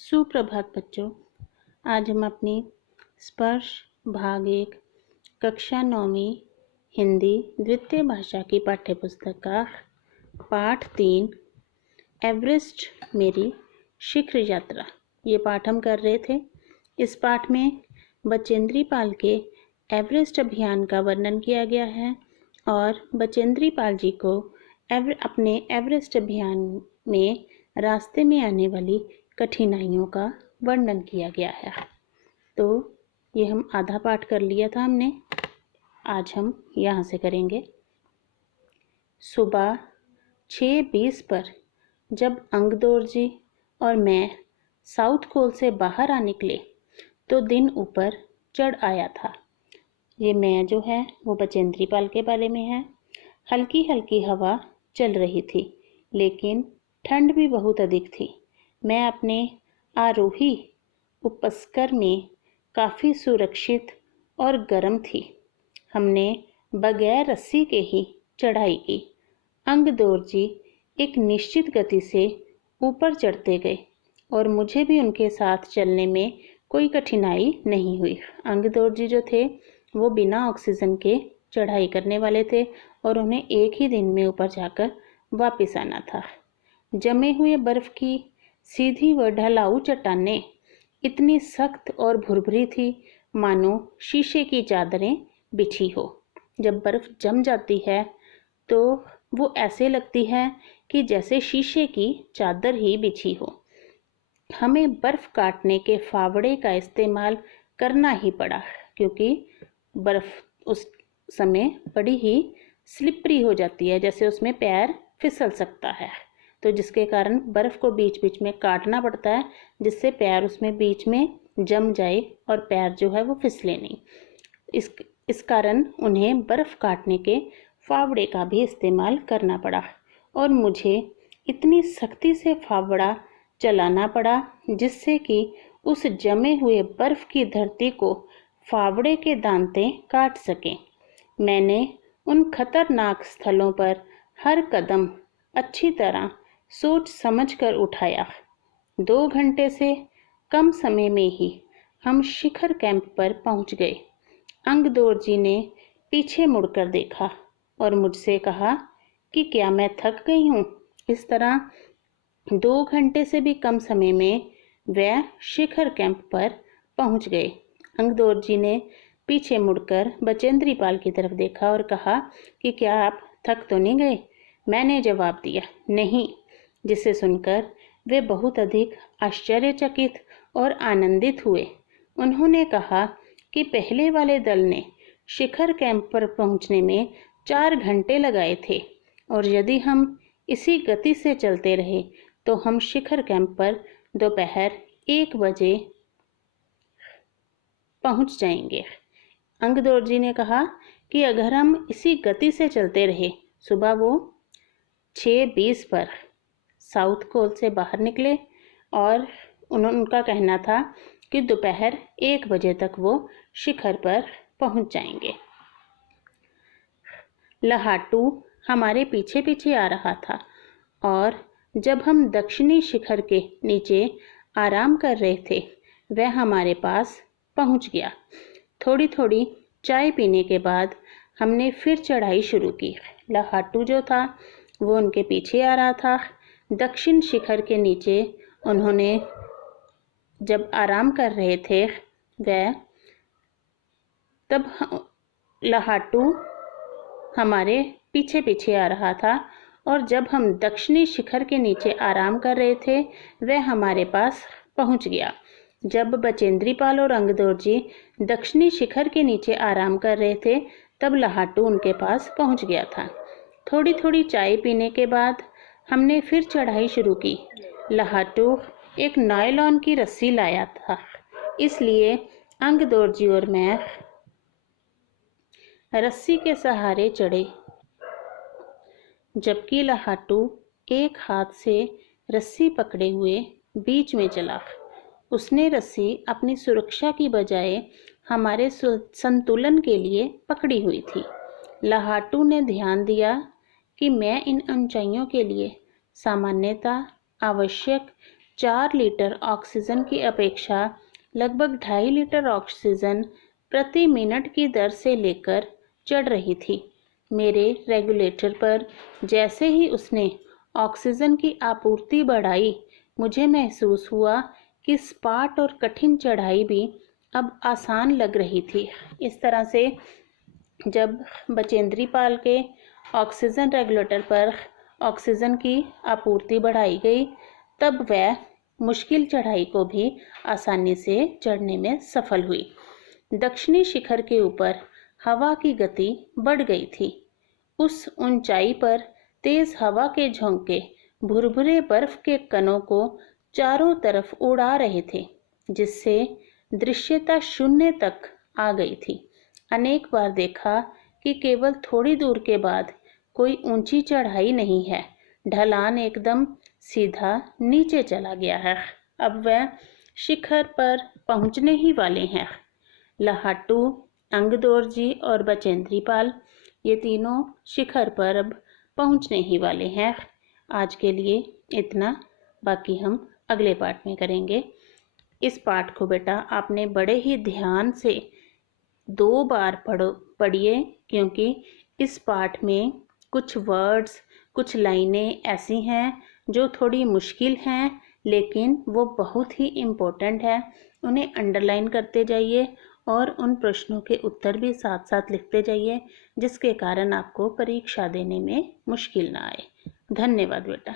सुप्रभात बच्चों। आज हम अपनी स्पर्श भाग 1 कक्षा 9वीं हिंदी द्वितीय भाषा की पाठ्यपुस्तक का पाठ 3 एवरेस्ट मेरी शिखर यात्रा ये पाठ हम कर रहे थे। इस पाठ में बचेंद्री पाल के एवरेस्ट अभियान का वर्णन किया गया है और बचेंद्री पाल जी को अपने एवरेस्ट अभियान में रास्ते में आने वाली कठिनाइयों का वर्णन किया गया है। तो ये हम आधा पाठ कर लिया था हमने, आज हम यहाँ से करेंगे। सुबह 6:20 पर जब अंगदौर जी और मैं साउथ कोल से बाहर आ निकले तो दिन ऊपर चढ़ आया था। ये मैं जो है वो बचेंद्री पाल के बारे में है। हल्की हल्की हवा चल रही थी, लेकिन ठंड भी बहुत अधिक थी। मैं अपने आरोही उपस्कर में काफ़ी सुरक्षित और गर्म थी। हमने बगैर रस्सी के ही चढ़ाई की। अंगदौर जी एक निश्चित गति से ऊपर चढ़ते गए और मुझे भी उनके साथ चलने में कोई कठिनाई नहीं हुई। अंगदौर जी जो थे वो बिना ऑक्सीजन के चढ़ाई करने वाले थे और उन्हें एक ही दिन में ऊपर जाकर वापस आना था। जमे हुए बर्फ की सीधी व ढलाऊ चट्टानें इतनी सख्त और भुरभुरी थी मानो शीशे की चादरें बिछी हो। जब बर्फ जम जाती है तो वो ऐसे लगती है कि जैसे शीशे की चादर ही बिछी हो। हमें बर्फ काटने के फावड़े का इस्तेमाल करना ही पड़ा, क्योंकि बर्फ उस समय बड़ी ही स्लिपरी हो जाती है, जैसे उसमें पैर फिसल सकता है। तो जिसके कारण बर्फ को बीच बीच में काटना पड़ता है, जिससे पैर उसमें बीच में जम जाए और पैर जो है वो फिसले नहीं। इस कारण उन्हें बर्फ काटने के फावड़े का भी इस्तेमाल करना पड़ा और मुझे इतनी सख्ती से फावड़ा चलाना पड़ा जिससे कि उस जमे हुए बर्फ की धरती को फावड़े के दांते काट सकें। मैंने उन खतरनाक स्थलों पर हर कदम अच्छी तरह सोच समझ कर उठाया। 2 घंटे से कम समय में ही हम शिखर कैंप पर पहुंच गए। अंगदौर जी ने पीछे मुड़कर देखा और मुझसे कहा कि क्या मैं थक गई हूँ। इस तरह 2 घंटे से भी कम समय में वह शिखर कैंप पर पहुंच गए। अंगदौर जी ने पीछे मुड़कर बचेंद्री पाल की तरफ देखा और कहा कि क्या आप थक तो नहीं गए। मैंने जवाब दिया नहीं, जिसे सुनकर वे बहुत अधिक आश्चर्यचकित और आनंदित हुए। उन्होंने कहा कि पहले वाले दल ने शिखर कैंप पर पहुंचने में 4 घंटे लगाए थे और यदि हम इसी गति से चलते रहे तो हम शिखर कैंप पर दोपहर 1 बजे पहुंच जाएंगे। अंगदौर जी ने कहा कि अगर हम इसी गति से चलते रहे, सुबह वो 6:20 पर साउथ कोल से बाहर निकले और उनका कहना था कि दोपहर 1 बजे तक वो शिखर पर पहुंच जाएंगे। लहाटू हमारे पीछे पीछे आ रहा था और जब हम दक्षिणी शिखर के नीचे आराम कर रहे थे वह हमारे पास पहुंच गया। थोड़ी थोड़ी चाय पीने के बाद हमने फिर चढ़ाई शुरू की। लहाटू जो था वो उनके पीछे आ रहा था। दक्षिण शिखर के नीचे उन्होंने जब आराम कर रहे थे वह तब लहाटू हमारे पीछे पीछे आ रहा था और जब हम दक्षिणी शिखर के नीचे आराम कर रहे थे वह हमारे पास पहुंच गया। जब बचेंद्री पाल और अंगदौर जी दक्षिणी शिखर के नीचे आराम कर रहे थे तब लहाटू उनके पास पहुंच गया था। थोड़ी थोड़ी चाय पीने के बाद हमने फिर चढ़ाई शुरू की। लहाटू एक नायलॉन की रस्सी लाया था, इसलिए अंगदौर जी और मैं रस्सी के सहारे चढ़े, जबकि लहाटू एक हाथ से रस्सी पकड़े हुए बीच में चला। उसने रस्सी अपनी सुरक्षा की बजाय हमारे संतुलन के लिए पकड़ी हुई थी। लहाटू ने ध्यान दिया कि मैं इन ऊंचाइयों के लिए सामान्यतः आवश्यक 4 लीटर ऑक्सीजन की अपेक्षा लगभग 2.5 लीटर ऑक्सीजन प्रति मिनट की दर से लेकर चढ़ रही थी। मेरे रेगुलेटर पर जैसे ही उसने ऑक्सीजन की आपूर्ति बढ़ाई, मुझे महसूस हुआ कि सपाट और कठिन चढ़ाई भी अब आसान लग रही थी। इस तरह से जब बचेंद्री पाल के ऑक्सीजन रेगुलेटर पर ऑक्सीजन की आपूर्ति बढ़ाई गई, तब वह मुश्किल चढ़ाई को भी आसानी से चढ़ने में सफल हुई। दक्षिणी शिखर के ऊपर हवा की गति बढ़ गई थी। उस ऊंचाई पर तेज हवा के झोंके भुरभुरे बर्फ के कणों को चारों तरफ उड़ा रहे थे, जिससे दृश्यता शून्य तक आ गई थी। अनेक बार देखा कि केवल थोड़ी दूर के बाद कोई ऊंची चढ़ाई नहीं है, ढलान एकदम सीधा नीचे चला गया है। अब वह शिखर पर पहुंचने ही वाले हैं। लाहाटू, अंगदोरजी और बचेंद्री पाल, ये तीनों शिखर पर अब पहुंचने ही वाले हैं। आज के लिए इतना, बाकी हम अगले पार्ट में करेंगे। इस पाठ को बेटा आपने बड़े ही ध्यान से 2 बार पढ़िए, क्योंकि इस पाठ में कुछ वर्ड्स, कुछ लाइनें ऐसी हैं जो थोड़ी मुश्किल हैं, लेकिन वो बहुत ही इम्पोर्टेंट है। उन्हें अंडरलाइन करते जाइए और उन प्रश्नों के उत्तर भी साथ साथ लिखते जाइए, जिसके कारण आपको परीक्षा देने में मुश्किल ना आए। धन्यवाद बेटा।